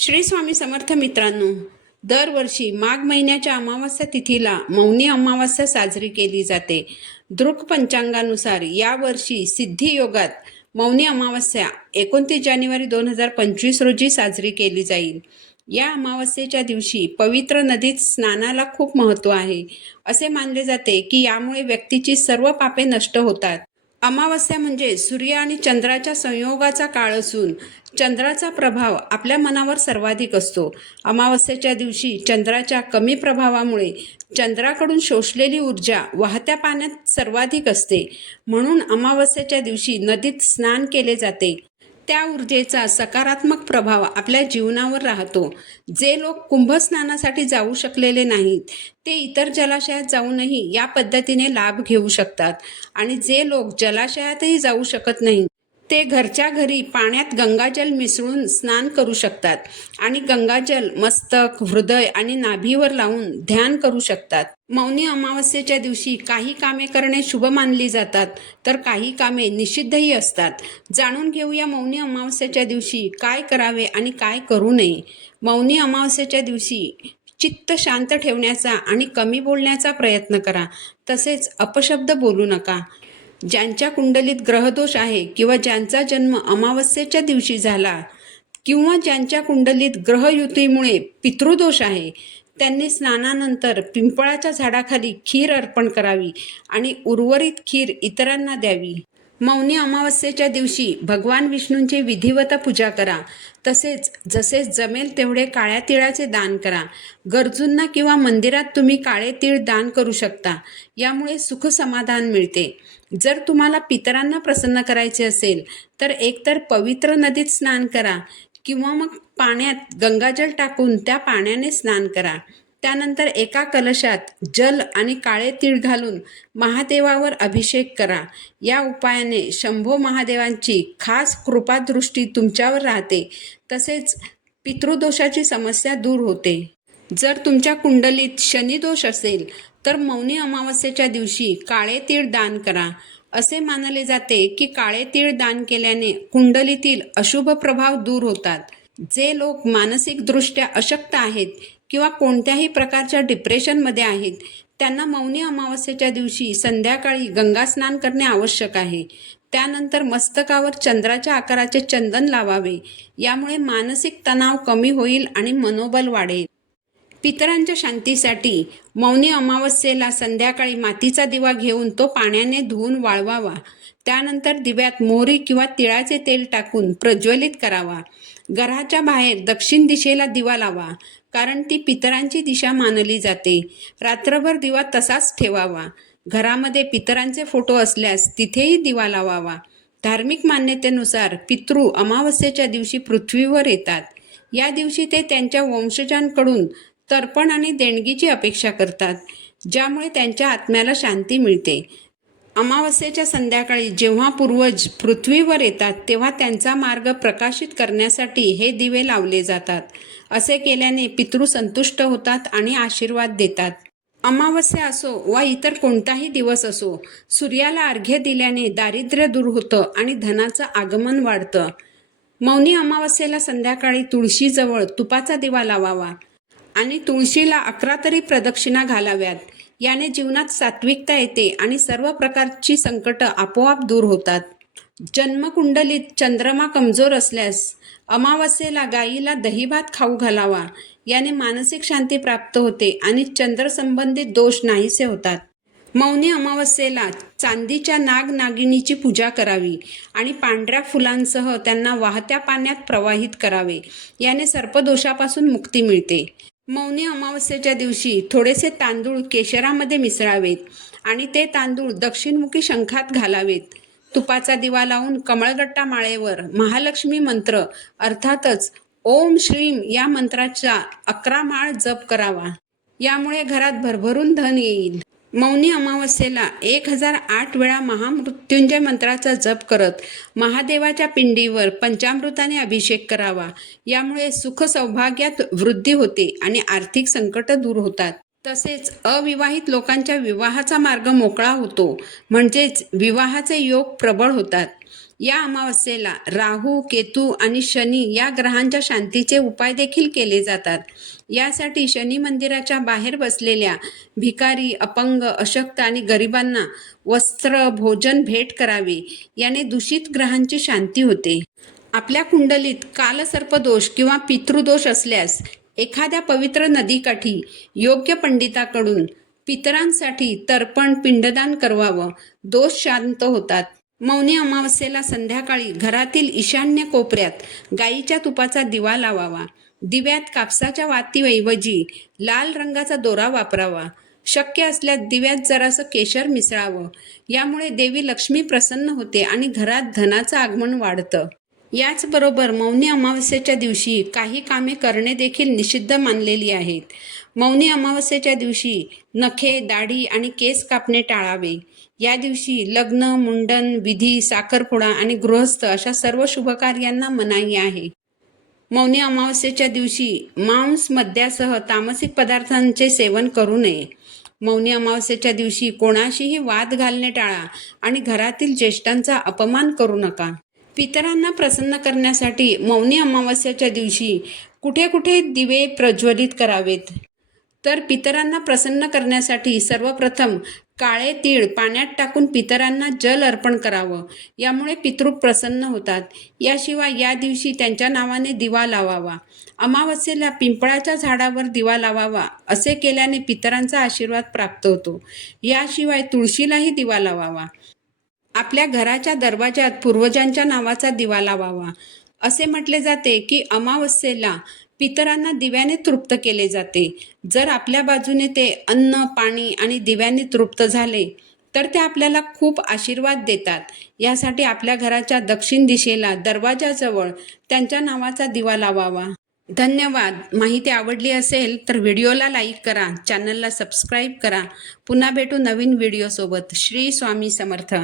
श्री स्वामी समर्थ मित्रांनो, दरवर्षी माघ महिन्याच्या अमावास्या तिथीला मौनी अमावास्या साजरी केली जाते. दृक पंचांगानुसार यावर्षी सिद्धी योगात मौनी अमावास्या 29 जानेवारी 2025 रोजी साजरी केली जाईल. या अमावास्येच्या दिवशी पवित्र नदीत स्नानाला खूप महत्त्व आहे. असे मानले जाते की यामुळे व्यक्तीची सर्व पापे नष्ट होतात. अमावास्या म्हणजे सूर्य आणि चंद्राच्या संयोगाचा काळ असून चंद्राचा प्रभाव आपल्या मनावर सर्वाधिक असतो. अमावास्येच्या दिवशी चंद्राच्या कमी प्रभावामुळे चंद्राकडून शोषलेली ऊर्जा वाहत्या पाण्यात सर्वाधिक असते. म्हणून अमावास्येच्या दिवशी नदीत स्नान केले जाते. त्या ऊर्जेचा सकारात्मक प्रभाव आपल्या जीवनावर राहतो. जे लोक कुंभस्नानासाठी जाऊ शकलेले नाहीत ते इतर जलाशयात जाऊनही या पद्धतीने लाभ घेऊ शकतात. आणि जे लोक जलाशयातही जाऊ शकत नाही ते घरच्या घरी पाण्यात गंगाजल मिसळून स्नान करू शकतात आणि गंगाजल मस्तक, हृदय आणि नाभीवर लावून ध्यान करू शकतात. मौनी अमावस्येच्या दिवशी काही कामे करणे शुभ मानली जातात तर काही कामे निषिद्धही असतात. जाणून घेऊया मौनी अमावस्येच्या दिवशी काय करावे आणि काय करू नये. मौनी अमावस्येच्या दिवशी चित्त शांत ठेवण्याचा आणि कमी बोलण्याचा प्रयत्न करा. तसेच अपशब्द बोलू नका. ज्यांच्या कुंडलीत ग्रहदोष आहे किंवा ज्यांचा जन्म अमावस्येच्या दिवशी झाला किंवा ज्यांच्या कुंडलीत ग्रहयुतीमुळे पितृदोष आहे त्यांनी स्नानानंतर पिंपळाच्या झाडाखाली खीर अर्पण करावी आणि उर्वरित खीर इतरांना द्यावी. मौनी अमावस्येच्या दिवशी भगवान विष्णूंची विधिवत पूजा करा. तसेच जसे जमेल तेवढे काळ्या तिळाचे दान करा. गरजूंना किंवा मंदिरात तुम्ही काळे तीळ दान करू शकता. यामुळे सुख समाधान मिळते. जर तुम्हाला पितरांना प्रसन्न करायचे असेल तर एकतर पवित्र नदीत स्नान करा किंवा मग पाण्यात गंगाजल टाकून त्या पाण्याने स्नान करा. त्यानंतर एका कलशात जल आणि काळे तीळ घालून महादेवावर अभिषेक करा. या उपायाने शंभो महादेवांची खास कृपादृष्टी तुमच्यावर राहते. तसेच पितृदोषाची समस्या दूर होते. जर तुमच्या कुंडलीत शनिदोष असेल तर मौनी अमावस्येच्या दिवशी काळे तीळ दान करा. असे मानले जाते की काळे तीळ दान केल्याने कुंडलीतील अशुभ प्रभाव दूर होतात. जे लोक मानसिकदृष्ट्या अशक्त आहेत किंवा कोणत्याही प्रकारच्या डिप्रेशनमध्ये आहेत त्यांना मौनी अमावस्येच्या दिवशी संध्याकाळी गंगास्नान करणे आवश्यक आहे. त्यानंतर मस्तकावर चंद्राच्या आकाराचे चंदन लावावे. यामुळे मानसिक तणाव कमी होईल आणि मनोबल वाढेल. पितरांच्या शांतीसाठी मौनी अमावस्येला संध्याकाळी मातीचा दिवा घेऊन तो पाण्याने धुवून वाळवावा. त्यानंतर दिव्यात मोहरी किंवा तिळाचे तेल टाकून प्रज्वलित करावा. घराच्या बाहेर दक्षिण दिशेला दिवा लावा कारण ती पितरांची दिशा मानली जाते. रात्रभर दिवा तसाच ठेवावा. घरामध्ये पितरांचे फोटो असल्यास तिथेही दिवा लावावा. धार्मिक मान्यतेनुसार पितृ अमावस्येच्या दिवशी पृथ्वीवर येतात. या दिवशी ते त्यांच्या वंशजांकडून तर्पण आणि देणगीची अपेक्षा करतात, ज्यामुळे त्यांच्या आत्म्याला शांती मिळते. अमावस्येच्या संध्याकाळी जेव्हा पूर्वज पृथ्वीवर येतात तेव्हा त्यांचा मार्ग प्रकाशित करण्यासाठी हे दिवे लावले जातात. असे केल्याने पितृ संतुष्ट होतात आणि आशीर्वाद देतात. अमावस्या असो वा इतर कोणताही दिवस असो, सूर्याला अर्घ्य दिल्याने दारिद्र्य दूर होतं आणि धनाचं आगमन वाढतं. मौनी अमावस्येला संध्याकाळी तुळशीजवळ तुपाचा दिवा लावावा आणि तुळशीला 11 तरी प्रदक्षिणा घालाव्यात. याने जीवनात सात्विकता येते आणि सर्व प्रकारची संकट आपोआप दूर होतात. जन्मकुंडलीत चंद्रमा कमजोर असल्यास अमावस्येला गायीला दहीभात खाऊ घालावा. याने मानसिक शांती प्राप्त होते आणि चंद्रसंबंधित दोष नाहीसे होतात. मौनी अमावस्येला चांदीच्या नाग-नागिनीची पूजा करावी आणि पांढऱ्या फुलांसह त्यांना वाहत्या पाण्यात प्रवाहित करावे. याने सर्पदोषापासून मुक्ती मिळते. मौनी अमावस्येच्या दिवशी थोडेसे तांदूळ केशरामध्ये मिसळावेत आणि ते तांदूळ दक्षिणमुखी शंखात घालावेत. तुपाचा दिवा लावून कमळगट्टा माळेवर महालक्ष्मी मंत्र अर्थातच ओम श्रीम या मंत्राचा 11 माळ जप करावा. यामुळे घरात भरभरून धन येईल. मौनी अमावस्येला 1008 वेळा महामृत्युंजय मंत्राचा जप करत महादेवाच्या पिंडीवर पंचामृताने अभिषेक करावा. यामुळे सुख सौभाग्यात वृद्धी होते आणि आर्थिक संकट दूर होतात. तसेच अविवाहित लोकांच्या विवाहाचा मार्ग मोकळा होतो, म्हणजेच विवाहाचे योग प्रबळ होतात. या अमावस्येला राहू, केतू आणि शनी या ग्रहांच्या शांतीचे उपाय देखील केले जातात. यासाठी शनी मंदिराच्या बाहेर बसलेल्या भिकारी, अपंग, अशक्त आणि गरिबांना वस्त्र, भोजन भेट करावे. याने दूषित ग्रहांची शांती होते. आपल्या कुंडलीत कालसर्पदोष किंवा पितृदोष असल्यास एखाद्या पवित्र नदीकाठी योग्य पंडिताकडून पितरांसाठी तर्पण, पिंडदान करवावं. दोष शांत होतात. मौनी अमावस्येला संध्याकाळी घरातील ईशान्य कोपऱ्यात गाईच्या तुपाचा दिवा लावावा. दिव्यात कापसाच्या वातीऐवजी लाल रंगाचा दोरा वापरावा. शक्य असल्यास दिव्यात जरासं केशर मिसळावं. यामुळे देवी लक्ष्मी प्रसन्न होते आणि घरात धनाचं आगमन वाढतं. याचबरोबर मौनी अमावस्येच्या दिवशी काही कामे करणे देखील निषिद्ध मानलेली आहेत. मौनी अमावस्येच्या दिवशी नखे, दाढी आणि केस कापणे टाळावे. या दिवशी लग्न, मुंडन, विधी, साखरपुडा आणि गृहस्थ अशा सर्व शुभकार्यांना मनाई आहे. मौनी अमावस्येच्या दिवशी मांस, मद्यासह तामसिक पदार्थांचे सेवन करू नये. मौनी अमावस्येच्या दिवशी कोणाशीही वाद घालणे टाळा आणि घरातील ज्येष्ठांचा अपमान करू नका. पितरांना प्रसन्न करण्यासाठी मौनी अमावस्येच्या दिवशी कुठे कुठे दिवे प्रज्वलित करावेत. तर पितरांना प्रसन्न करण्यासाठी सर्वप्रथम काळे तीळ पाण्यात टाकून पितरांना जल अर्पण करावं. यामुळे पितृ प्रसन्न होतात. याशिवाय या दिवशी त्यांच्या नावाने दिवा लावावा. अमावस्येला पिंपळाच्या झाडावर दिवा लावावा. असे केल्याने पितरांचा आशीर्वाद प्राप्त होतो. याशिवाय तुळशीलाही दिवा लावावा. आपल्या घराच्या दरवाजात पूर्वजांच्या नावाचा दिवा लावावा. असे म्हटले जाते की अमावस्येला पितरांना दिव्याने तृप्त केले जाते. जर आपल्या बाजूने ते अन्न, पाणी आणि दिव्याने तृप्त झाले तर ते आपल्याला खूप आशीर्वाद देतात. यासाठी आपल्या घराच्या दक्षिण दिशेला दरवाजाजवळ त्यांच्या नावाचा दिवा लावावा. धन्यवाद. माहिती आवडली असेल तर व्हिडिओला लाईक करा, चॅनलला सबस्क्राईब करा. पुन्हा भेटू नवीन व्हिडिओसोबत. श्री स्वामी समर्थ.